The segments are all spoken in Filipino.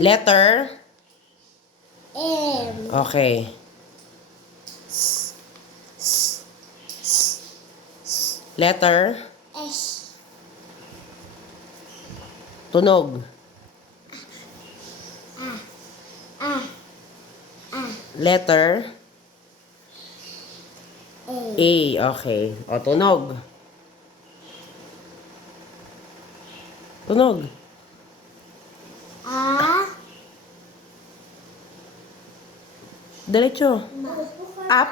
Letter? M. Okay. Letter? S. Tunog. A. Letter? A. A. Okay. O, tunog. Tunog. A. Diretso. Up.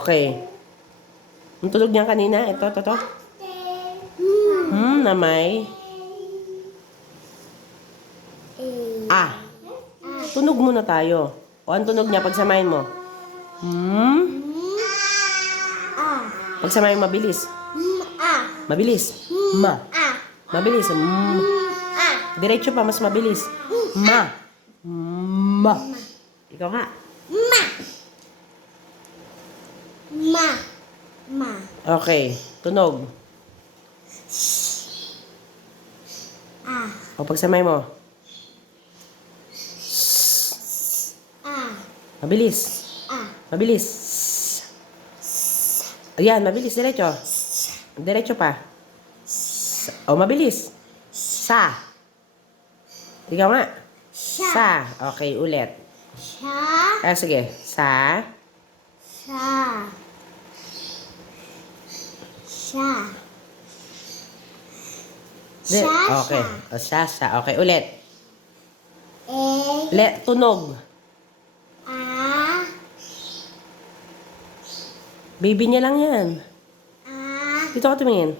Okay. Ang tunog niya kanina, ito. Na may A. Tunog muna tayo. O, ang tunog niya, pagsamahin mo. Pagsamahin mabilis. Mabilis. Ma. Mabilis. Diretso pa, mas mabilis. Ma. Ikaw nga. Ma. Okay. Tunog. O, pagsamahin mo. Mabilis. Mabilis. Ayan, mabilis. Diretso. Diretso pa. O, mabilis. Sa. Ikaw nga. Sa. Okay, ulit. Sige. Sa. Okay. O, sa. Okay, ulit. Tunog. Baby niya lang yan. Dito ka tumingin.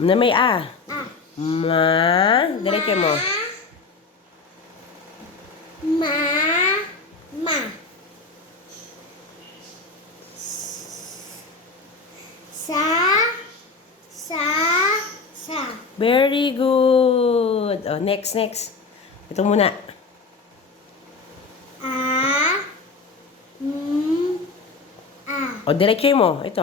Na may A. Ma. Diretso mo. Ma. Sa. Very good. Oh, next. Ito muna. O, diretso mo. Ito.